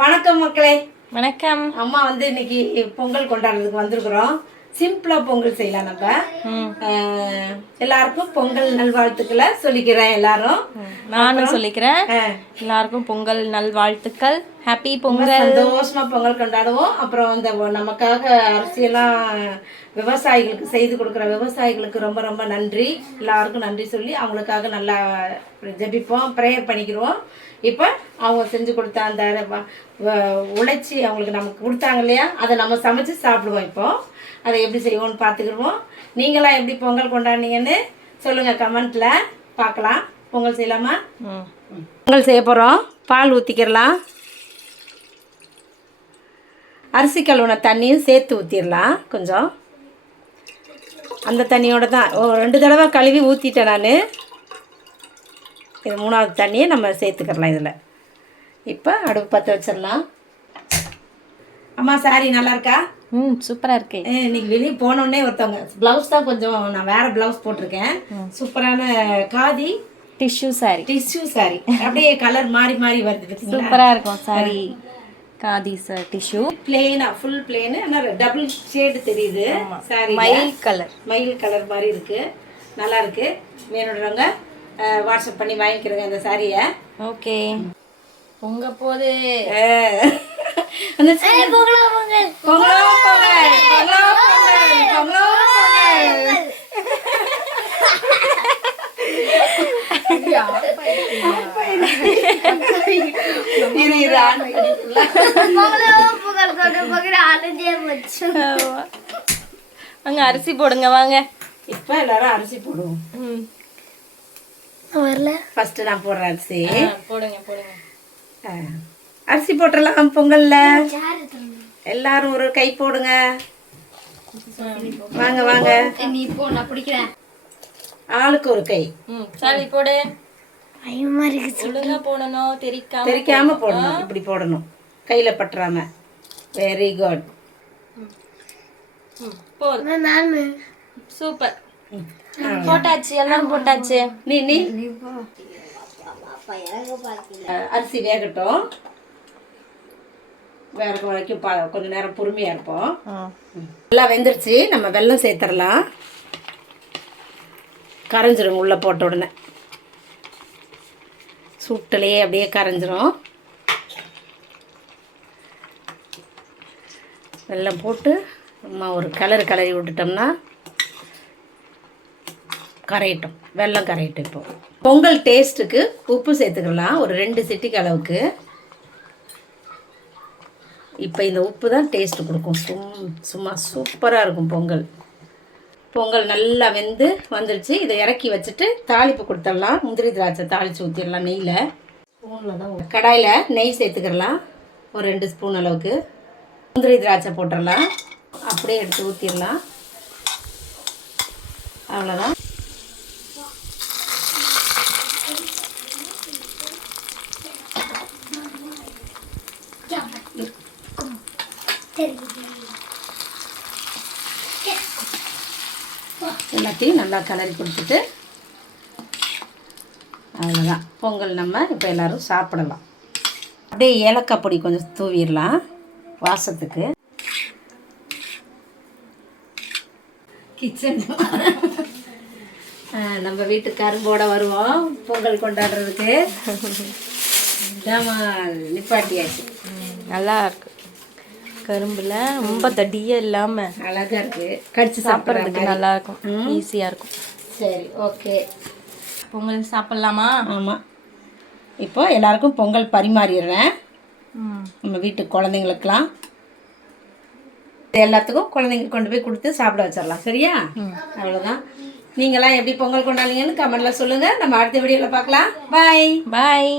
வணக்கம் மக்களே. வணக்கம். அம்மா இன்னைக்கு பொங்கல் கொண்டாடுறதுக்கு வந்திருக்கிறோம். சிம்பிளா பொங்கல் செய்யலாம். நம்ம எல்லாருக்கும் பொங்கல் நல்வாழ்த்துக்களை சொல்லிக்கிறேன். எல்லாரும் நானும் சொல்லிக்கிறேன். எல்லாருக்கும் பொங்கல் நல்வாழ்த்துக்கள். ஹாப்பி பொங்கல். சந்தோஷமா பொங்கல் கொண்டாடுவோம். அப்புறம் இந்த நமக்காக அரிசியெல்லாம் விவசாயிகளுக்கு செய்து கொடுக்குற விவசாயிகளுக்கு ரொம்ப ரொம்ப நன்றி. எல்லாருக்கும் நன்றி சொல்லி அவங்களுக்காக நல்லா ஜெபிப்போம், ப்ரேயர் பண்ணிக்கிடுவோம். இப்போ அவங்க செஞ்சு கொடுத்த அந்த உழைச்சி அவங்களுக்கு நமக்கு கொடுத்தாங்க இல்லையா, அதை நம்ம சமைச்சு சாப்பிடுவோம். இப்போ அதை எப்படி செய்வோம்னு பார்த்துக்கிடுவோம். நீங்களாம் எப்படி பொங்கல் கொண்டாடினீங்கன்னு சொல்லுங்கள், கமெண்ட்டில் பார்க்கலாம். பொங்கல் செய்யலாமா? பொங்கல் செய்ய போகிறோம். பால் ஊற்றிக்கிடலாம். அரிசி கழுவுன தண்ணியும் சேர்த்து ஊற்றிடலாம். கொஞ்சம் அந்த தண்ணியோடு தான் 2 தடவை கழுவி ஊற்றிட்டேன் நான். இது 3வது தண்ணியை நம்ம சேர்த்துக்கிடலாம் இதில். இப்போ அடுப்பு பற்ற வச்சிடலாம். அம்மா சாரி நல்லா இருக்கா? சூப்பராக இருக்கு. இன்னைக்கு வெளியே போனோடனே ஒருத்தவங்க ப்ளவுஸ் தான் கொஞ்சம் நான் வேறு ப்ளவுஸ் போட்டிருக்கேன். சூப்பரான காதி டிஷ்யூ சாரி அப்படியே கலர் மாறி மாறி வருது. சூப்பராக இருக்கும் சாரி. காதி டிஷ்யூ பிளெயினா, ஃபுல் பிளெயின், ஆனால் டபுள் ஷேடு தெரியுது. சாரி மயில் கலர் மாதிரி இருக்கு. நல்லா இருக்கு. வேணுன்றவங்க வாட்ஸ்அப் பண்ணி வாங்கிக்கிறேங்க அந்த சாரியை. ஓகே. பொங்க போது அங்க அரிசி போடுங்க வாங்க. இப்ப எல்லாரும் அரிசி போடுவோம். வரல. ஃபர்ஸ்ட் நான் போடுறேன் அரிசி. போடுங்க. அரிசி போட்டுடலாம் பொங்கல்ல. எல்லாரும் ஒரு கை போடுங்க. வாங்க வாங்க. நீ போ, நான் பிடிக்கிறேன். ஆளுக்கு ஒரு கை. சரி போடு. ஒழுங்கா போடணும், தெரிக்காம போடணும். இப்படி போடணும், கையில பற்றாம. Very good. சூப்பர். போட்டாச்சு, எல்லாம் போட்டாச்சு. நீ அரிசி வேகட்டும். வேற வரைக்கும் கொஞ்ச நேரம் பொறுமையா இருப்போம். எல்லாம் வெந்துருச்சு. நம்ம வெல்லம் சேர்த்துடலாம். கரைஞ்சிரும் உள்ள போட்ட உடனே. சுட்டலையே அப்படியே கரைஞ்சிரும். வெல்லம் போட்டு நம்ம ஒரு கலரி விட்டுட்டோம்னா கரையட்டும். வெல்லம் கரையட்டும். இப்போ பொங்கல் டேஸ்ட்டுக்கு உப்பு சேர்த்துக்கலாம், ஒரு 2 சிட்டிக்கு அளவுக்கு. இப்போ இந்த உப்பு தான் டேஸ்ட்டு கொடுக்கும். சும்மா சூப்பராக இருக்கும் பொங்கல். பொங்கல் நல்லா வெந்து வந்துடுச்சு. இதை இறக்கி வச்சுட்டு தாளிப்பு கொடுத்துடலாம். முந்திரி திராட்சை தாளித்து ஊற்றிடலாம் நெய்யில். ஸ்பூனில் தான் கடாயில் நெய் சேர்த்துக்கிடலாம், ஒரு 2 ஸ்பூன் அளவுக்கு. முந்திரி திராட்சை போட்டுடலாம். அப்படியே எடுத்து ஊற்றிடலாம். அவ்வளோதான். எல்லாத்தையும் நல்லா கலரி கொடுத்துட்டு அவ்வளோதான். பொங்கல் நம்ம இப்போ எல்லோரும் சாப்பிடலாம். அப்படியே ஏலக்காய் பொடி கொஞ்சம் தூவிடலாம் வாசத்துக்கு. கிச்சன் நம்ம வீட்டு கரும்போட வருவோம் பொங்கல் கொண்டாடுறதுக்கு. நிப்பாட்டியாச்சு. நல்லா இருக்கு. கரும்புல ரொம்ப தடியா இல்லாம அழகா இருக்கு. கடிச்சு சாப்பிட்றதுக்கு நல்லா இருக்கும், ஈஸியா இருக்கும். சரி, ஓகே. பொங்கல் சாப்பிடலாமா? ஆமாம். இப்போ எல்லாருக்கும் பொங்கல் பரிமாறிடுறேன். நம்ம வீட்டு குழந்தைங்களுக்கெல்லாம் எல்லாத்துக்கும் குழந்தைங்க கொண்டு போய் கொடுத்து சாப்பிட வச்சிடலாம். சரியா? அவ்வளோதான். நீங்களாம் எப்படி பொங்கல் கொண்டாடுங்கன்னு கமெண்ட்ல சொல்லுங்க. நம்ம அடுத்த வீடியோவில் பார்க்கலாம். பாய்.